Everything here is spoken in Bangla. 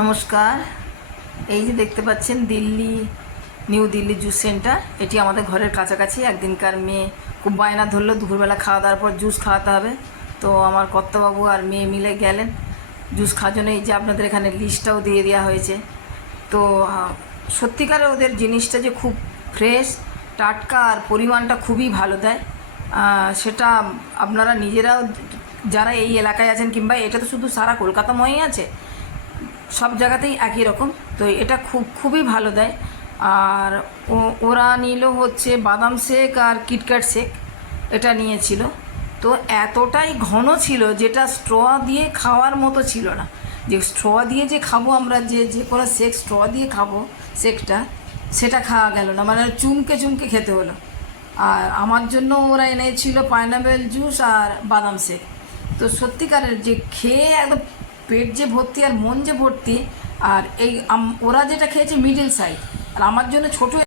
নমস্কার। এই যে দেখতে পাচ্ছেন নিউ দিল্লি জুস সেন্টার, এটি আমাদের ঘরের কাছাকাছি। একদিনকার মেয়ে খুব বায়না ধরলো দুপুরবেলা খাওয়া দাওয়ার পর জুস খাওয়াতে হবে, তো আমার কর্তাবাবু আর মেয়ে মিলে গেলেন জুস খাওয়ার জন্য। এই যে আপনাদের এখানে লিস্টটাও দিয়ে দেওয়া হয়েছে। তো সত্যিকারে ওদের জিনিসটা যে খুব ফ্রেশ, টাটকা আর পরিমাণটা খুবই ভালো দেয়। সেটা আপনারা নিজেরাও যারা এই এলাকায় আছেন, কিংবা এটা তো শুধু সারা কলকাতাময়ই আছে, সব জায়গাতেই একই রকম। তো এটা খুবই ভালো দেয়। আর ওরা নিল হচ্ছে বাদাম শেক আর কিটক্যাট শেক, এটা নিয়েছিল। তো এতটাই ঘন ছিল যেটা স্ট্র দিয়ে খাওয়ার মতো ছিল না। যে স্ট্র দিয়ে যে খাবো আমরা, যে কোনো শেক স্ট্র দিয়ে খাবো শেকটা, সেটা খাওয়া গেল না, মানে চুমকে চুমকে খেতে হলো। আর আমার জন্য ওরা এনেছিল পাইনাপেল জুস আর বাদাম শেক। তো সত্যিকারের যে খেয়ে একদম পেট যে ভর্তি আর মন যে ভর্তি। আর এই ওরা যেটা খেয়েছে মিডিল সাইজ, আর আমার জন্য ছোটো